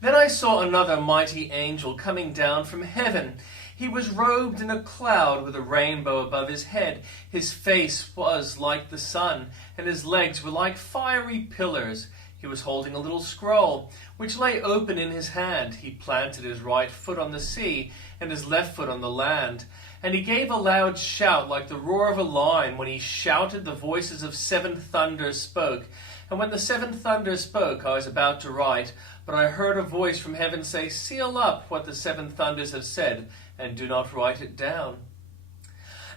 Then I saw another mighty angel coming down from heaven. He was robed in a cloud with a rainbow above his head. His face was like the sun, and his legs were like fiery pillars. He was holding a little scroll, which lay open in his hand. He planted his right foot on the sea, and his left foot on the land. And he gave a loud shout like the roar of a lion. When he shouted, the voices of 7 thunders spoke. And when the 7 thunders spoke, I was about to write, but I heard a voice from heaven say, "Seal up what the 7 thunders have said, and do not write it down."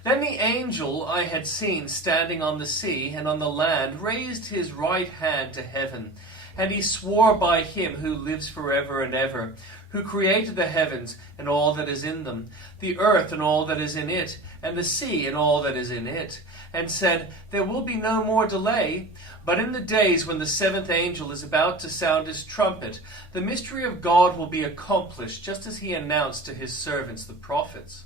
Then the angel I had seen standing on the sea and on the land raised his right hand to heaven, and he swore by him who lives forever and ever, who created the heavens and all that is in them, the earth and all that is in it, and the sea and all that is in it, and said, "There will be no more delay, but in the days when the 7th angel is about to sound his trumpet, the mystery of God will be accomplished, just as he announced to his servants the prophets."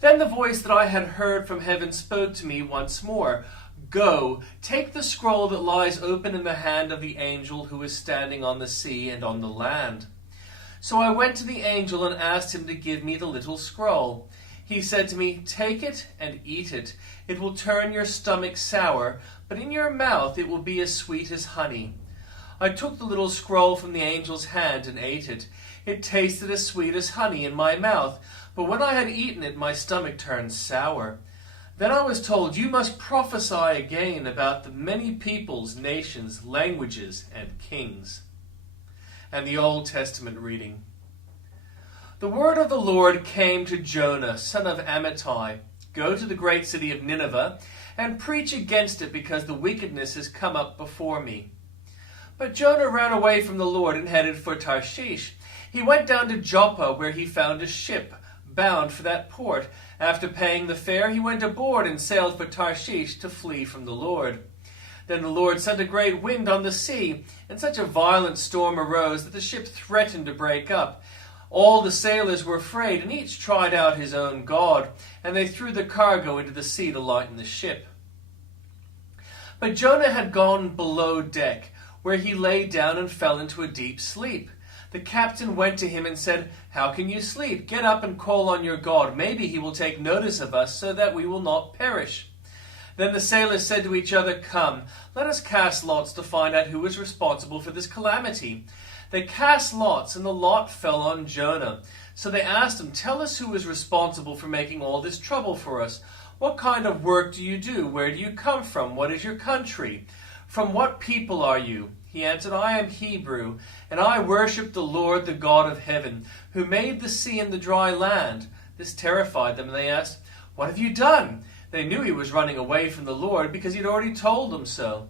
Then the voice that I had heard from heaven spoke to me once more, "Go, take the scroll that lies open in the hand of the angel who is standing on the sea and on the land." So I went to the angel and asked him to give me the little scroll. He said to me, "Take it and eat it. It will turn your stomach sour, but in your mouth it will be as sweet as honey." I took the little scroll from the angel's hand and ate it. It tasted as sweet as honey in my mouth, but when I had eaten it, my stomach turned sour. Then I was told, "You must prophesy again about the many peoples, nations, languages, and kings." And the Old Testament reading. The word of the Lord came to Jonah, son of Amittai. "Go to the great city of Nineveh and preach against it, because the wickedness has come up before me." But Jonah ran away from the Lord and headed for Tarshish. He went down to Joppa, where he found a ship bound for that port. After paying the fare, he went aboard and sailed for Tarshish to flee from the Lord. Then the Lord sent a great wind on the sea, and such a violent storm arose that the ship threatened to break up. All the sailors were afraid, and each tried out his own god, and they threw the cargo into the sea to lighten the ship. But Jonah had gone below deck, where he lay down and fell into a deep sleep. The captain went to him and said, "How can you sleep? Get up and call on your God. Maybe he will take notice of us so that we will not perish." Then the sailors said to each other, "Come, let us cast lots to find out who is responsible for this calamity." They cast lots, and the lot fell on Jonah. So they asked him, "Tell us who is responsible for making all this trouble for us. What kind of work do you do? Where do you come from? What is your country? From what people are you?" He answered, "I am Hebrew, and I worship the Lord, the God of heaven, who made the sea and the dry land." This terrified them, and they asked, "What have you done?" They knew he was running away from the Lord, because he had already told them so.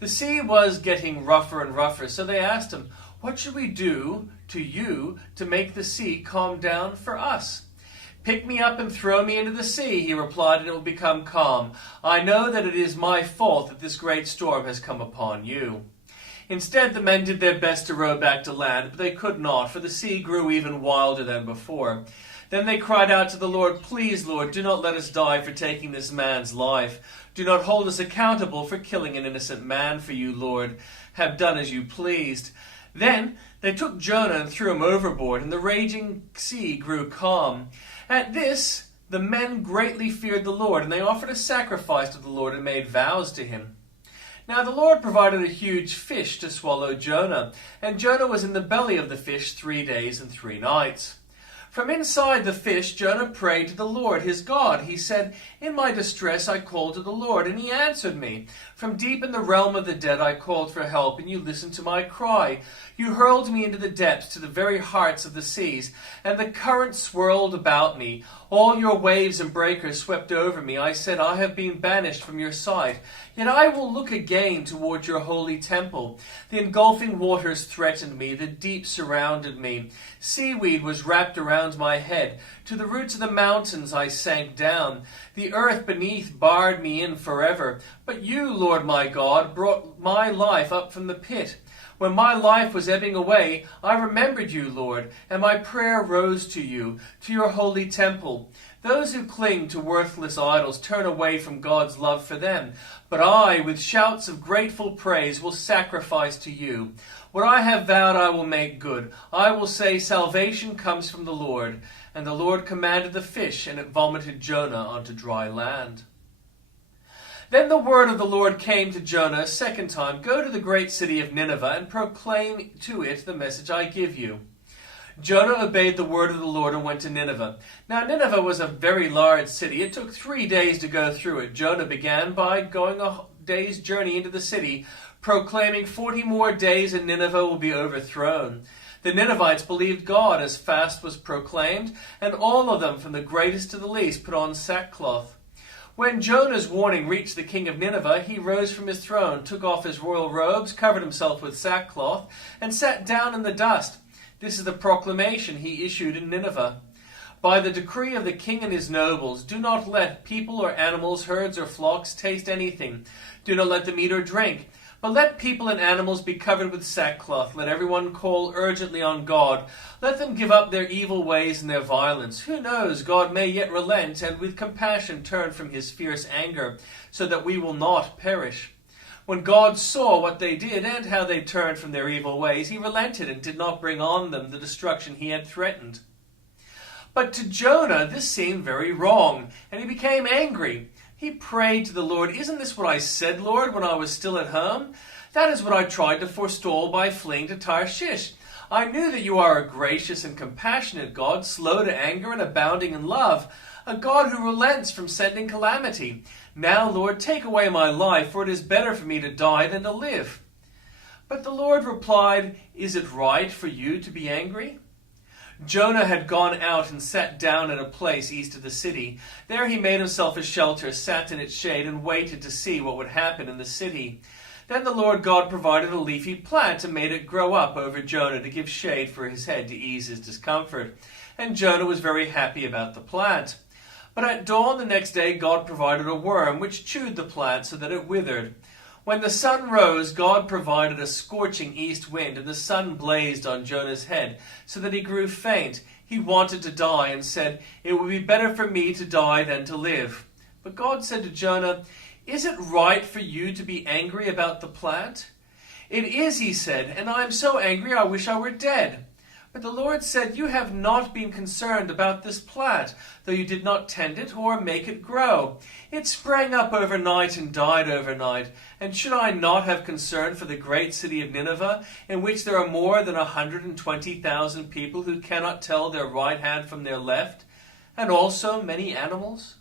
The sea was getting rougher and rougher, so they asked him, "What should we do to you to make the sea calm down for us?" "Pick me up and throw me into the sea," he replied, "and it will become calm. I know that it is my fault that this great storm has come upon you." Instead, the men did their best to row back to land, but they could not, for the sea grew even wilder than before. Then they cried out to the Lord, "Please, Lord, do not let us die for taking this man's life. Do not hold us accountable for killing an innocent man, for you, Lord, have done as you pleased." Then they took Jonah and threw him overboard, and the raging sea grew calm. At this, the men greatly feared the Lord, and they offered a sacrifice to the Lord and made vows to him. Now the Lord provided a huge fish to swallow Jonah, and Jonah was in the belly of the fish 3 days and 3 nights. From inside the fish, Jonah prayed to the Lord, his God. He said, "In my distress I called to the Lord, and he answered me. From deep in the realm of the dead I called for help, and you listened to my cry. You hurled me into the depths, to the very hearts of the seas, and the current swirled about me. All your waves and breakers swept over me. I said, I have been banished from your sight. Yet I will look again toward your holy temple. The engulfing waters threatened me. The deep surrounded me. Seaweed was wrapped around my head. To the roots of the mountains I sank down. The earth beneath barred me in forever. But you, Lord my God, brought my life up from the pit. When my life was ebbing away, I remembered you, Lord, and my prayer rose to you, to your holy temple. Those who cling to worthless idols turn away from God's love for them. But I, with shouts of grateful praise, will sacrifice to you. What I have vowed I will make good. I will say, salvation comes from the Lord. And the Lord commanded the fish, and it vomited Jonah onto dry land. Then the word of the Lord came to Jonah a second time. Go to the great city of Nineveh, and proclaim to it the message I give you. Jonah obeyed the word of the Lord and went to Nineveh. Now Nineveh was a very large city. It took 3 days to go through it. Jonah began by going a day's journey into the city, proclaiming 40 more days and Nineveh will be overthrown. The Ninevites believed God as fast was proclaimed, and all of them, from the greatest to the least, put on sackcloth. When Jonah's warning reached the king of Nineveh, he rose from his throne, took off his royal robes, covered himself with sackcloth, and sat down in the dust. This is the proclamation he issued in Nineveh. By the decree of the king and his nobles, do not let people or animals, herds or flocks taste anything. Do not let them eat or drink. But let people and animals be covered with sackcloth. Let everyone call urgently on God. Let them give up their evil ways and their violence. Who knows, God may yet relent and with compassion turn from his fierce anger, so that we will not perish. When God saw what they did and how they turned from their evil ways, he relented and did not bring on them the destruction he had threatened. But to Jonah this seemed very wrong, and he became angry. He prayed to the Lord, "Isn't this what I said, Lord, when I was still at home? That is what I tried to forestall by fleeing to Tarshish. I knew that you are a gracious and compassionate God, slow to anger and abounding in love, a God who relents from sending calamity. Now, Lord, take away my life, for it is better for me to die than to live." But the Lord replied, "Is it right for you to be angry?" Jonah had gone out and sat down at a place east of the city. There he made himself a shelter, sat in its shade, and waited to see what would happen in the city. Then the Lord God provided a leafy plant and made it grow up over Jonah to give shade for his head to ease his discomfort. And Jonah was very happy about the plant. But at dawn the next day God provided a worm which chewed the plant so that it withered. When the sun rose, God provided a scorching east wind, and the sun blazed on Jonah's head, so that he grew faint. He wanted to die and said, "It would be better for me to die than to live." But God said to Jonah, "Is it right for you to be angry about the plant?" "It is," he said, "and I am so angry I wish I were dead." But the Lord said, "You have not been concerned about this plant, though you did not tend it or make it grow. It sprang up overnight and died overnight. And should I not have concern for the great city of Nineveh, in which there are more than 120,000 people who cannot tell their right hand from their left, and also many animals?"